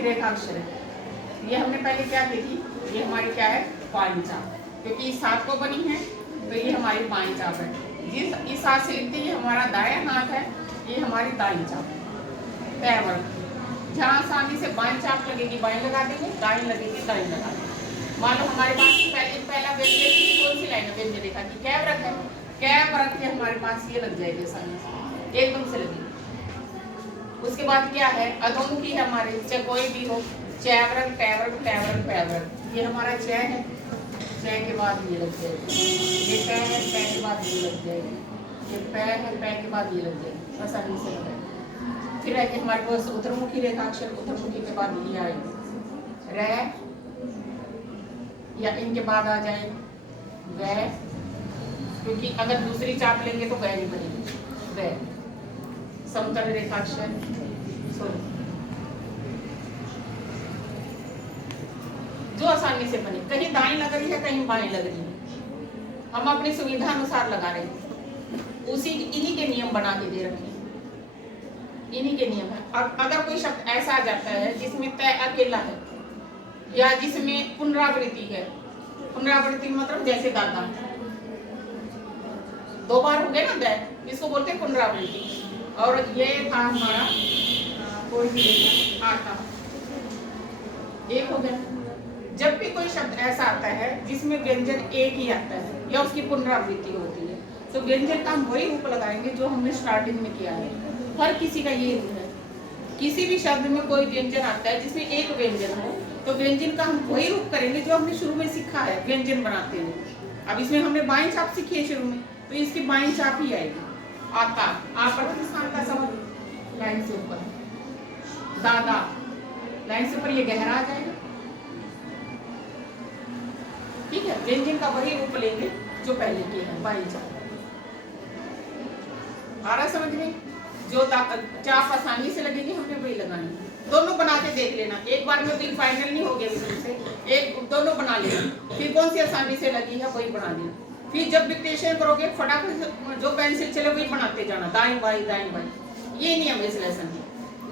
ऊर्ध्वमुखी रेखा अक्षर है। ये हमने पहले क्या की थी, ये हमारी क्या है, बाईं चाप, क्योंकि इस हाथ को बनी है तो ये हमारी बाईं चाप है। जिस इस हाथ से लिखते ये हमारा दायां हाथ है, ये हमारी दाईं चाप है। पैरवर्ग जहाँ आसानी से बाईं चाप लगेगी बाईं लगा देंगे, दाईं लगेगी दाईं लगा देंगे। मान लो हमारे पास पहला व्यंजन की कौन सी लाइन है, व्यंजन रेखा की कैव रख है, कैव रख के हमारे पास ये लग जाएगी आसानी से, एकदम से लगेगी। उसके बाद क्या है, अधोमुखी है हमारे, चाहे कोई भी हो, चैवरक टैवरक टैवरक पैवरक, ये हमारा चै है, चै के बाद ये लग जाएगी, ये पै है, पै के बाद ये लग जाएगी, ये पै है, पै के बाद ये लग जाएगी, आसानी से लग जाएगी। फिर है कि हमारे पास उत्तरमुखी रेखाक्षर, उत्तरमुखी के बाद ये आएगी रै, या इनके बाद आ जाए वै, क्योंकि अगर दूसरी चाप लेंगे तो वै नहीं बनेगी, वै। समतल रेखाक्षर जो आसानी से बने, कहीं दाएं लग रही है कहीं बाएं लग रही है, हम अपनी सुविधा अनुसार लगा रहे हैं, उसी इन्हीं के नियम बना के दे रखे हैं, इन्हीं के नियम है। अगर कोई शब्द ऐसा आ जाता है जिसमें तय अकेला है या जिसमें पुनरावृत्ति है, पुनरावृत्ति मतलब जैसे दादा, दो बार हो गए ना दय, इसको बोलते हैं पुनरावृत्ति। और ये था हमारा कोई भी आता, एक हो गया। जब भी कोई शब्द ऐसा आता है जिसमें व्यंजन एक ही आता है या उसकी पुनरावृत्ति होती है, तो व्यंजन का हम वही रूप लगाएंगे जो हमने स्टार्टिंग में किया है। हर किसी का ये रूप है, किसी भी शब्द में कोई व्यंजन आता है जिसमें एक व्यंजन हो, तो व्यंजन का हम वही रूप करेंगे जो हमने शुरू में सीखा है व्यंजन बनाते हुए। अब इसमें हमने बाईं चाप सीखी है शुरू में, तो इसकी बाईं चाप ही आएगी। आकार, आप प्रथम स्थान का शब्द लाइन से ऊपर, दादा लाइन से ऊपर, ये गहरा आ जाएगा, ठीक है। व्यंजन का वही रूप लेंगे जो पहले किए हैं, बाईं चाप। आ रहा समझ में? जो चाप आसानी से लगेगी हमने वही लगानी। दोनों बना के देख लेना, एक बार में बिल फाइनल नहीं हो गया से, एक दोनों बना लेना, फिर कौन सी आसानी से लगी है वही बना लेना। फिर जब डिक्टेशन करोगे फटाफट जो पेंसिल चले वही बनाते जाना, दाएं बाएं दाएं बाएं। ये नियम है इस लेसन में,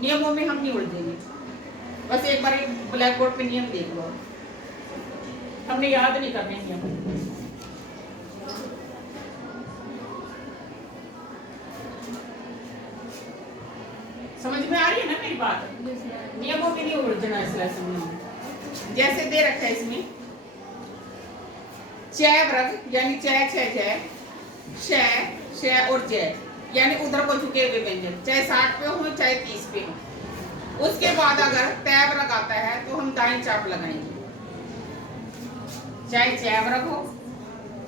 नियमों में हम नहीं उलझेंगे। बस एक बार ब्लैक बोर्ड पे नियम देख लो, हमने याद नहीं करने नियम। समझ में आ रही है ना मेरी बात? नियमों में नहीं उलझना इस लेसन में। जैसे दे रखा है इसमें चै वर्ग यानी चै छह जय, शै शै और जय यानी उधर को झुके हुए व्यंजन, चाहे 60 पे हो चाहे 30 पे हो। उसके बाद अगर तै वर्ग आता है तो हम दाईं चाप लगाएंगे, चाहे चै वर्ग हो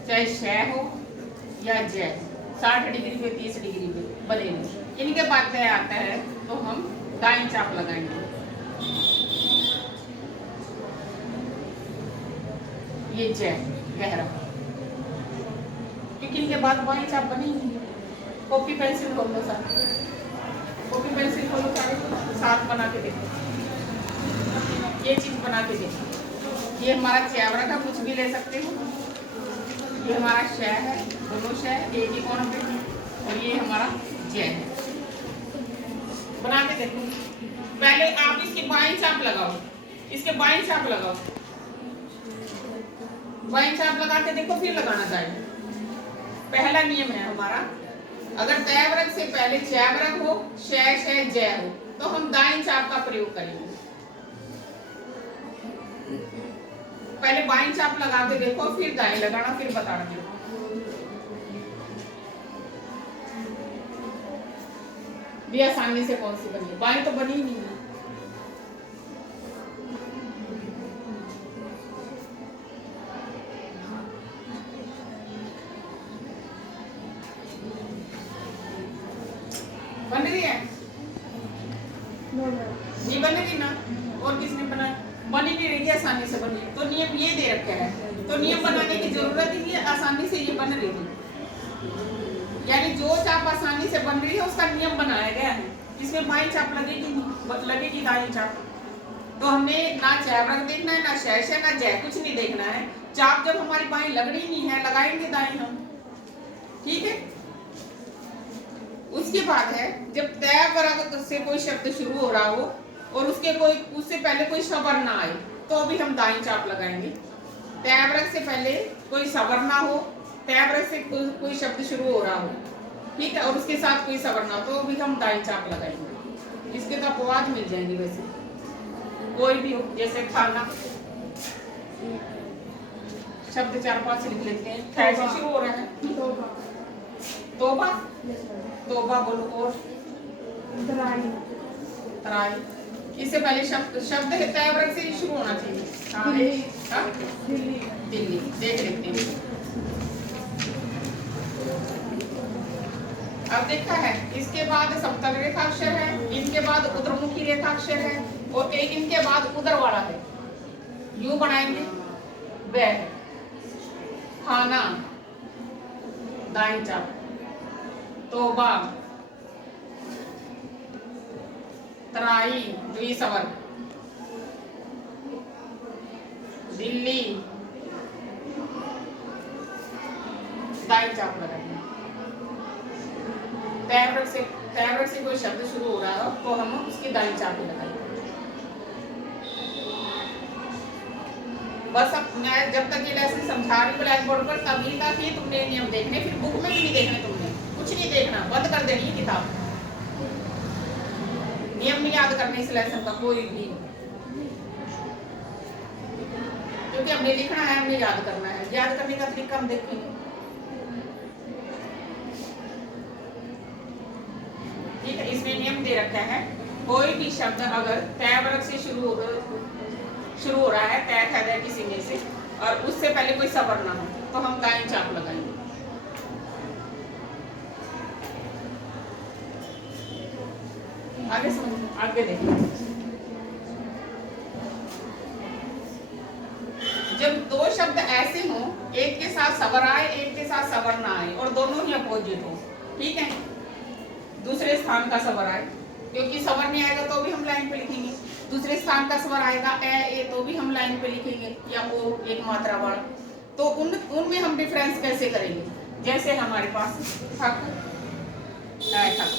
चाहे शै हो या जय, 60 डिग्री पे 30 डिग्री पे बने। इनके बाद तय आता है तो हम दाईं चाप लगाएंगे। ये जय गहरा, क्योंकि इनके बाद बाईं चाप बनेगी। कॉपी पेंसिल खोलो साथ, कॉपी पेंसिल खोलो साथ बना के देखो, ये चीज बना के देखो। ये हमारा चैवरा का कुछ भी ले सकते हो, ये हमारा शय है, दोनों शय एक ही कोण पे, और ये हमारा जय है। बना के देखो, पहले आप इसकी बाईं चाप लगाओ, इसके बाईं चाप लगाओ, बाईं चाप लगा के देखो, फिर लगाना चाहिए। पहला नियम है हमारा, अगर तय वर्ग से पहले चै वर्ग हो, शय शय जय हो, तो हम दाईं चाप का प्रयोग करेंगे। पहले बाईं चाप लगा के देखो, फिर दाएं लगाना, फिर बताना। भी आसानी से कौन सी बनी, बाएं तो बनी ही नहीं है। बन रही है? नहीं बन रही ना? और किसने बनाया? बन ही नहीं रही है, आसानी से बनी। तो नियम ये दे रखा है, तो नियम बनाने की जरूरत ही है, आसानी से ये बन रही है। यानी जो चाप आसानी से बन रही है उसका नियम बनाया गया है, इसमें बाईं चाप लगेगी नहीं, लगेगी दाईं चाप। तो हमने ना चै वर्ग देखना है, ना शय शय, ना जय, कुछ नहीं देखना है। चाप जब हमारी बाईं लगनी नहीं है, लगाएंगे दाईं हम, ठीक है। उसके बाद है जब तय वर्ग से कोई शब्द शुरू हो रहा हो और उससे पहले कोई सबर ना आए तो अभी हम दाईं चाप लगाएंगे। तैवरक से पहले कोई सबर ना हो, तैवरक से कोई शब्द शुरू हो रहा हो, ठीक है, और उसके साथ कोई सबर ना हो तो अभी हम दाईं चाप लगाएंगे। इसके तो अपवाद मिल जाएंगे वैसे, कोई भी हो, जैसे खाना, शब्द 4-5 लिख लेते हैं। कैसे शुरू हो रहा है? तोबा, तोबा बोलो। और तराई, इससे पहले शब्द है तैवरक से शुरू होना चाहिए। दिल्ली, देख लेते हैं। अब देखा है, इसके बाद समतल रेखाक्षर है, इनके बाद उदरमुखी रेखाक्षर है, और एक इनके बाद उदर वाला है। यूं बनाएंगे, वह, खाना, दाईं चाप, तोबा, तराई, द्विस्वर, दिल्ली, दाईं चाप लगाएंगे। तैवरक से कोई शब्द शुरू हो रहा हो तो हम उसकी दाईं चाप लगाएंगे। बस अब मैं जब तक ये लेसन समझा रही ब्लैक बोर्ड पर तभी तक ही तुमने नियम देखने, फिर बुक में भी नहीं देखने, तुमने कुछ नहीं देखना, बंद कर देनी है किताब। नियम नहीं याद करने इस लेसन का कोई भी, क्योंकि हमने लिखना है, हमने याद करना है। याद करने का तरीका हम देखेंगे, ठीक है। इसमें नियम दे रखा है, कोई भी शब्द अगर तैवरक से शुरू हो रहा है, तय है किसी में से, और उससे पहले कोई सबर ना हो तो हम दाईं चाप लगाएंगे। आगे समझ, आगे देखिए। जब दो शब्द ऐसे हों, एक के साथ सबर आए, एक के साथ सबर ना आए, और दोनों ही अपोजिट हो, ठीक है, दूसरे स्थान का सबर आए, क्योंकि सबर नहीं आएगा तो भी हम लाइन पे लिखेंगे। दूसरे स्थान का स्वर आएगा ए तो भी हम लाइन पे लिखेंगे, या ओ एक मात्रा वाला, तो उनमें हम डिफरेंस कैसे करेंगे? जैसे हमारे पास थक, थक,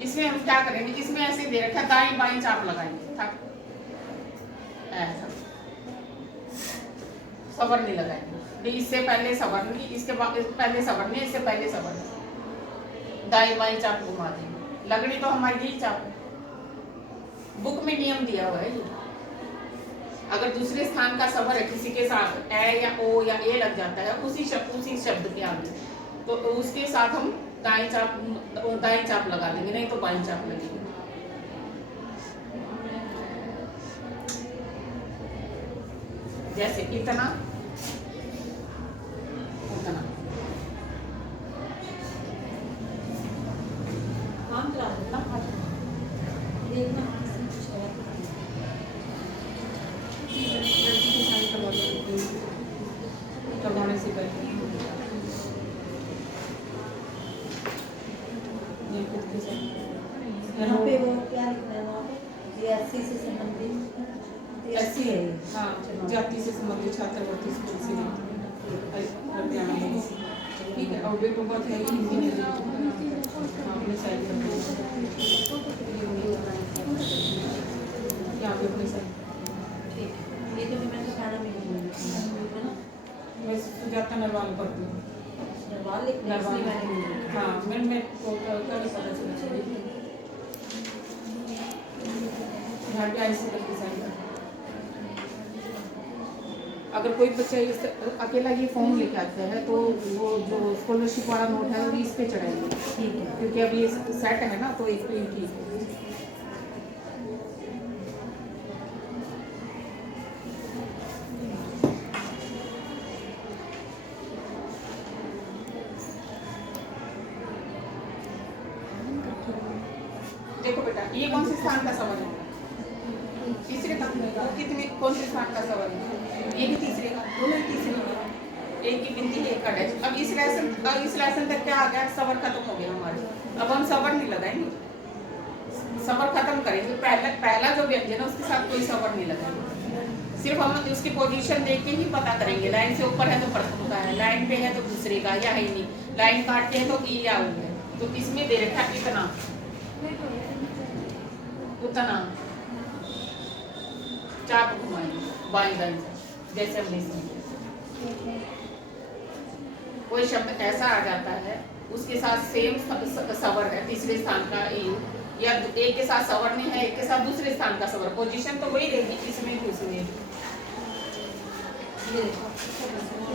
इसमें हम क्या करेंगे? इसमें ऐसे दे रखा है, दाईं बाईं चाप लगाएंगे, थक, सबर नहीं लगाएंगे। इससे पहले सबर नहीं, इसके बाद पहले सबर नहीं, इससे पहले सबर नहीं, दाईं बाईं चाप घुमा देंगे। लगनी तो हमारी यही चाप है, बुक में नियम दिया हुआ है ये। अगर दूसरे स्थान का सबर है किसी के साथ, ए या ओ या ए लग जाता है उसी शब्द के आगे, तो उसके साथ हम दाईं चाप लगा देंगे, नहीं तो बाईं चाप लगेगी। जैसे इतना, उतना, से पहले यहाँ पे वो क्या लिखना है वहाँ पे? एससी से संबंधित, एससी है, हाँ, जाति से संबंधित छात्रवृत्ति स्कूल से, ठीक है। और बेटों का है हिंदी में, आपने साइन कर दिया, यहाँ पे अपने साइन, ठीक है। ये तो मैं सारा में है ना, मैं सुजाता नरवाल पढ़ती हूँ, नरवाल लिखना है, इसलिए मैंने, हाँ, मैं को कल पता चला घर पे आई से करके साइन कर। अगर कोई बच्चा इस अकेला ये फॉर्म लेके आता है तो वो जो स्कॉलरशिप वाला नोट है वो इस पे चढ़ाएंगे, ठीक है, क्योंकि अब ये सेट है ना, तो एक पे ठीक है। देखो बेटा, ये कौन से स्थान का सवाल है? तीसरे का। कितने, कौन से स्थान का सवाल है? ये भी तीसरे का, दोनों तीसरे का, एक की गिनती है, एक का डैश। अब इस लेसन तक क्या आ गया? सबर खत्म हो गया हमारे। अब हम सबर नहीं लगाएंगे, सबर खत्म करेंगे। पहला जो व्यंजन है उसके साथ कोई सबर नहीं लगाएंगे, सिर्फ हम उसकी पोजीशन देख के ही पता करेंगे। लाइन से ऊपर है तो प्रथम का है, लाइन पे है तो दूसरे का, या है ही नहीं, लाइन काटते हैं तो ई या ऊ है। तो इसमें दे रखा इतना, उतना चाप घुमाएंगे बाएं दाएं से, जैसे हमने इसमें किया। कोई शब्द ऐसा आ जाता है उसके साथ सेम सवर है, तीसरे स्थान का यू, या एक के साथ सवर नहीं है, एक के साथ दूसरे स्थान का सवर, पोजीशन तो वही रहेगी, इसमें भी उसमें। ये देखो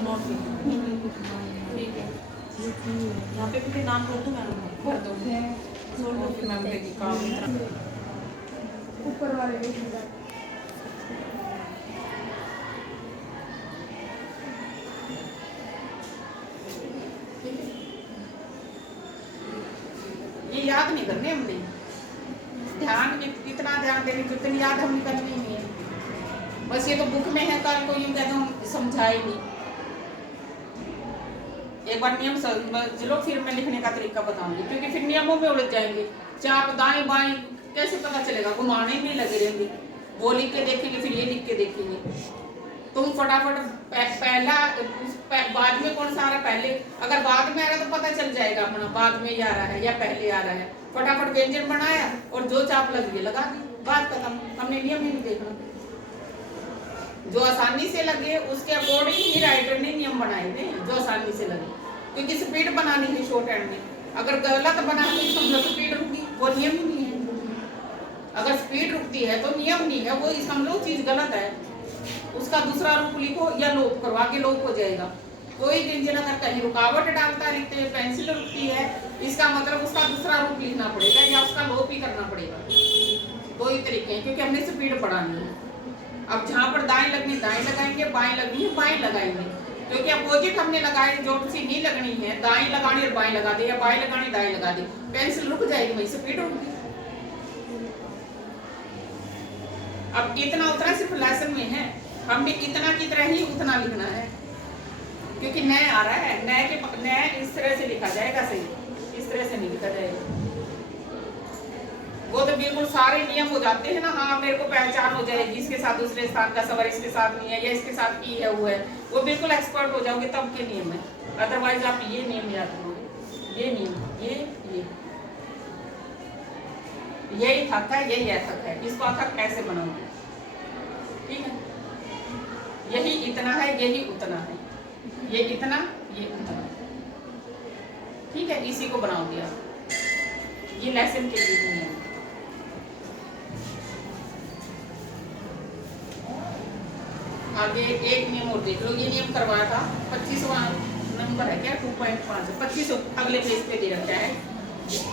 नोट ठीक है। यहाँ पे भी नाम बोल दो मैडम भर दो फिर मैम देगी काम ऊपर वाले ये याद नहीं करने हमने, ध्यान इतना ध्यान देने की उतनी याद हमने करनी ही नहीं है। बस ये तो बुक में है, कल को यूं कहते हम समझाए नहीं। एक बार नियम समझ लो, फिर मैं लिखने का तरीका बताऊंगी, क्योंकि फिर नियमों में उलझ जाएंगे। चाप दाएं बाएं कैसे पता चलेगा, घुमाने में लगे रहेंगे। वो लिख के देखेंगे, फिर ये लिख के देखेंगे। तुम फटाफट पहला बाद में कौन सा आ रहा है, पहले अगर बाद में आ रहा है तो पता चल जाएगा अपना बाद में ही आ रहा है या पहले आ रहा है। फटाफट व्यंजन बनाया और जो चाप लग गई लगा दी, बात खत्म। हमने नियम ही नहीं देखना, जो आसानी से लगे उसके अकॉर्डिंग ही राइटर ने नियम बनाए थे, जो आसानी से लगे। क्योंकि स्पीड बनानी है शॉर्ट हैंड में, अगर गलत बना तो समझो स्पीड रुकी, वो नियम ही नहीं है। अगर स्पीड रुकती है तो नियम नहीं है, वो समझो चीज गलत है, उसका दूसरा रूप लिखो या लोप करो, आगे लोप हो जाएगा। कोई व्यंजन अगर कहीं रुकावट डालता लिखते हुए पेंसिल रुकती है, इसका मतलब उसका दूसरा रूप लिखना पड़ेगा या उसका लोप ही करना पड़ेगा। दो ही तरीके हैं, क्योंकि हमने स्पीड बढ़ानी है। अब जहाँ पर दाएं लगनी दाएं लगाएंगे, बाएं लगनी है बाएं लगाएंगे, क्योंकि अपोजिट हमने लगाए, जो सी नहीं लगनी है दाएं लगानी और बाएं लगा दी, या बाएं लगानी दाएं लगा दी, पेंसिल रुक जाएगी, वही स्पीड होगी। अब इतना उतना सिर्फ लेसन में है, हमने इतना की तरह ही उतना लिखना है, क्योंकि नए आ रहा है। नए के नए इस तरह से लिखा जाएगा, सही इस तरह से नहीं लिखा जाएगा। वो तो बिल्कुल सारे नियम हो जाते हैं ना, हाँ मेरे को पहचान हो जाएगी, इसके साथ दूसरे स्थान का सवर इसके साथ नहीं है, या इसके साथ की है वो है, वो बिल्कुल एक्सपर्ट हो जाओगे तब के नियम है। अदरवाइज आप ये नियम याद करोगे, ये नियम ये यही थक है, यही अथक है, इसको अथक कैसे बनाओगे, ठीक है। यही इतना है, यही उतना है, ये इतना ये उतना, ठीक है। इसी को बनाओगे आप, ये लेसन के लिए नहीं है। आगे एक नियम और देख लो, ये नियम करवाया था 25वां नंबर है क्या, 2.5 25 अगले पेज पे दे रखा है।